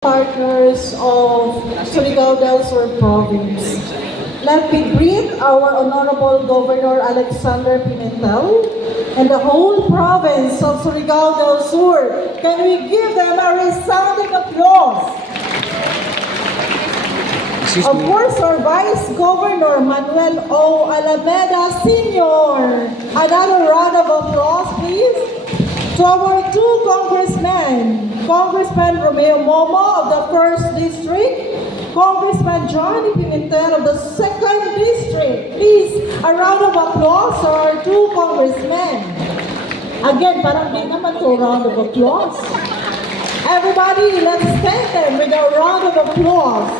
partners of Surigao del Sur Province. Let me greet our Honorable Governor Alexander Pimentel and the whole province of Surigao del Sur. Can we give them a resounding applause? Of course, our Vice Governor Manuel O. Alameda Sr. Another round of applause, please. To our two congressmen, Congressman Romeo Momo of the 1st District, Congressman Johnny Pimentel of the 2nd District. Please, a round of applause for our two congressmen. Again, parang di naman to round of applause. Everybody, let's thank them with a round of applause.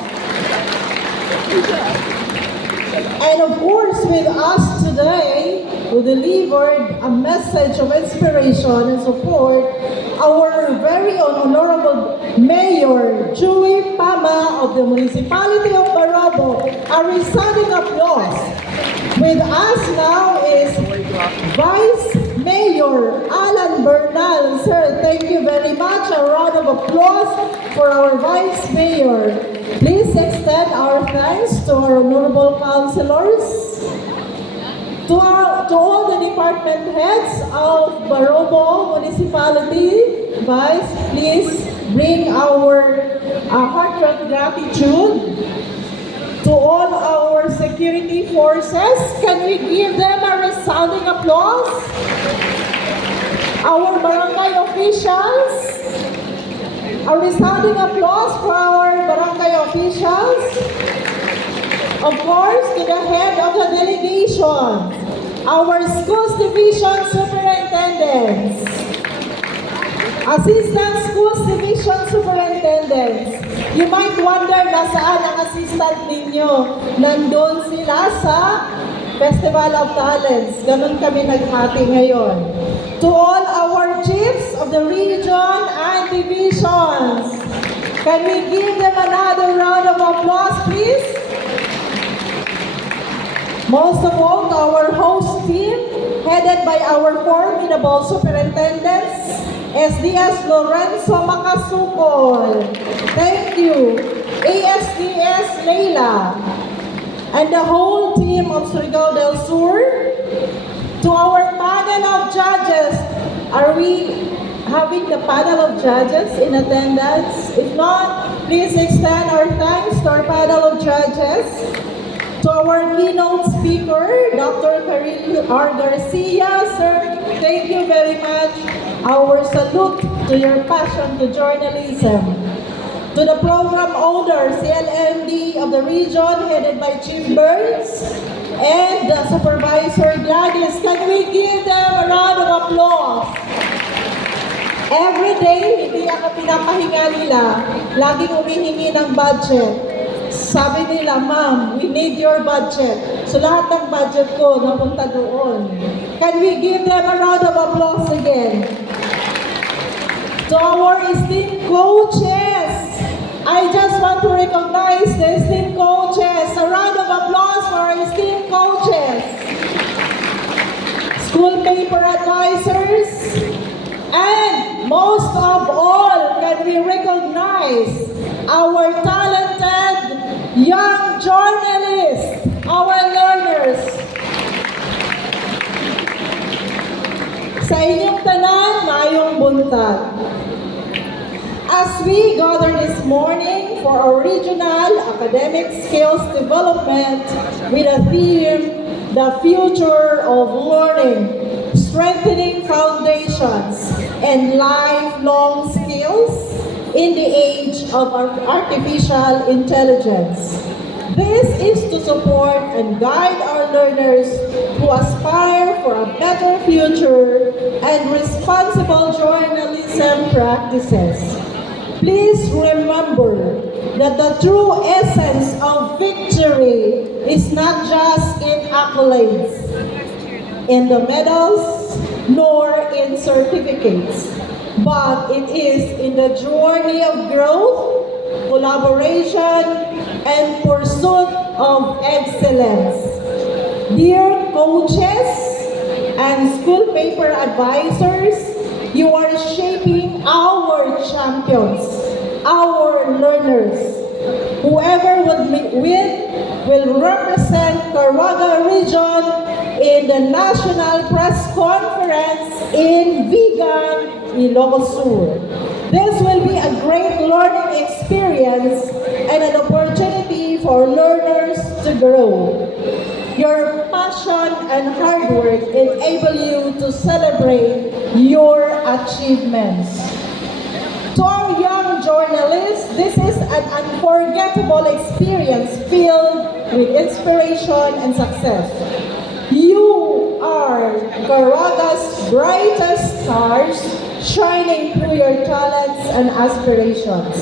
And of course, with us today, who delivered a message of inspiration and support, our very honorable Mayor Joey Pama of the Municipality of Barobo. A resounding applause. With us now is Vice Mayor Alan Bernal. Sir, thank you very much. A round of applause for our Vice Mayor. Please extend our thanks to our honorable councilors, to all the department heads of Barobo Municipality. Vice, please bring our heartfelt gratitude to all our security forces. Can we give them a resounding applause? Our barangay officials. A resounding applause for our barangay officials. Of course, to the head of the delegation, our schools division superintendents, assistant schools division superintendents. You might wonder nasaan ang assistant ninyo. Nandun sila sa Festival of Talents. Ganun kami naghati ngayon. To all our chiefs of the region and divisions, can we give them another round of applause, please? Most of all, to our host team, headed by our formidable superintendents, SDS Lorenzo Macasukol. Thank you. ASDS Leila. And the whole team of Surigao del Sur. To our panel of judges. Are we having the panel of judges in attendance? If not, please extend our thanks to our panel of judges. To our keynote speaker, Dr. Karil R. Garcia, sir, thank you very much. Our salute to your passion to journalism. To the program owner, CLMD of the region, headed by Chief Burns, and the supervisor, Gladys, can we give them a round of applause? Every day, hindi ang pinapahinga nila, laging humihingi ng budget. Sabi nila, ma'am, we need your budget. So lahat ng budget ko napunta doon. Can we give them a round of applause again? To our esteemed coaches, I just want to recognize the esteemed coaches. A round of applause for our esteemed coaches. School paper advisors, and most of all, can we recognize our talented young journalists, our learners. Sa inyong tanan, mayong buntag. As we gather this morning for our regional academic skills development with a theme, the future of learning, strengthening foundations and lifelong skills in the age of artificial intelligence. This is to support and guide our learners who aspire for a better future and responsible journalism practices. Please remember that the true essence of victory is not just in accolades, in the medals, nor in certificates, but it is in the journey of growth, collaboration, and pursuit of excellence. Dear coaches and school paper advisors, you are shaping our champions, our our learners. Whoever would win will represent Caraga Region in the National Press Conference in Vigan, Ilocos Sur. This will be a great learning experience and an opportunity for learners to grow. Your passion and hard work enable you to celebrate your achievements. To our young journalists, this is an unforgettable experience filled with inspiration and success. You are Caraga's brightest stars, shining through your talents and aspirations.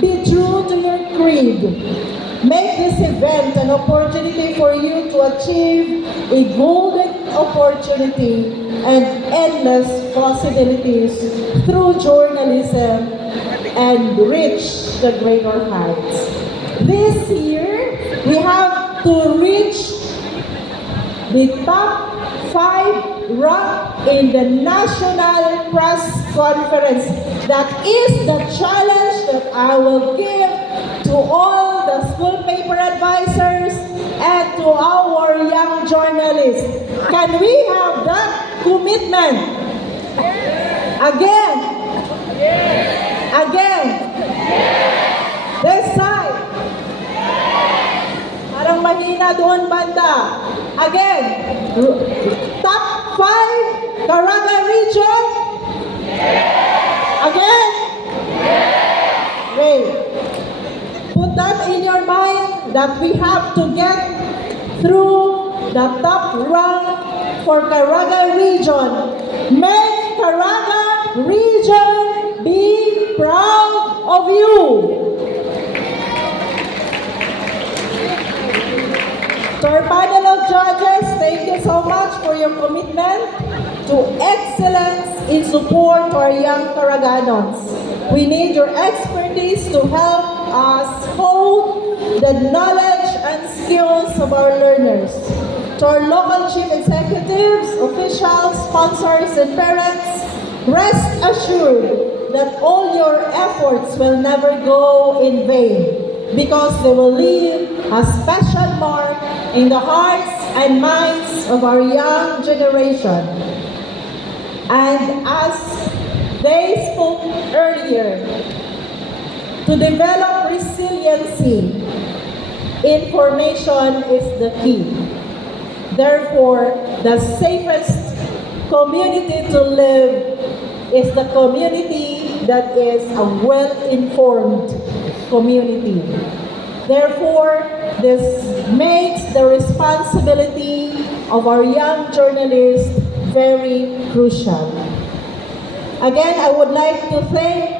Be true to your creed. Make this event an opportunity for you to achieve a golden opportunity and endless possibilities through journalism and reach the greater heights. This year, we have to reach the top 5 rank in the National Press Conference. That is the challenge that I will give to all the school paper advisors and to our young journalists. Can we have that commitment? Again. Again. This side. Parang mahina doon banda. Again. Top 5 Caraga Region. Again. Great. Put that in your mind that we have to get through the top rank for Caraga Region. Make Caraga Region be proud of you. To our panel of judges, thank you so much for your commitment to excellence in support to our young Caraganons. We need your expertise to help us hold the knowledge and skills of our learners. To our local chief executives, officials, sponsors, and parents, rest assured that all your efforts will never go in vain because they will leave a special mark in the hearts and minds of our young generation. And as they spoke earlier, to develop resiliency, information is the key. Therefore, the safest community to live is the community that is a well-informed community. Therefore, this makes the responsibility of our young journalists very crucial. Again, I would like to thank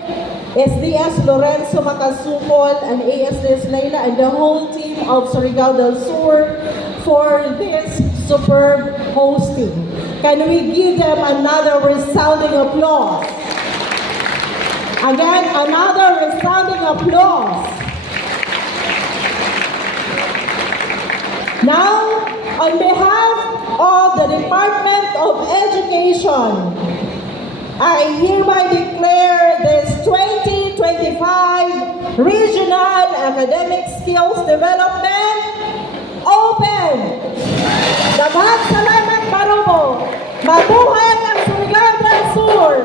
SDS Lorenzo Macasukol and ASDS Layla and the whole team of Surigao del Sur for this superb hosting. Can we give them another resounding applause? Again, another resounding applause. Now, on behalf of the Department of Education, I hereby declare this 2025 Regional Academic Skills Development open. Daghang salamat, Barubo. Mabuhay ang Surigao del Sur.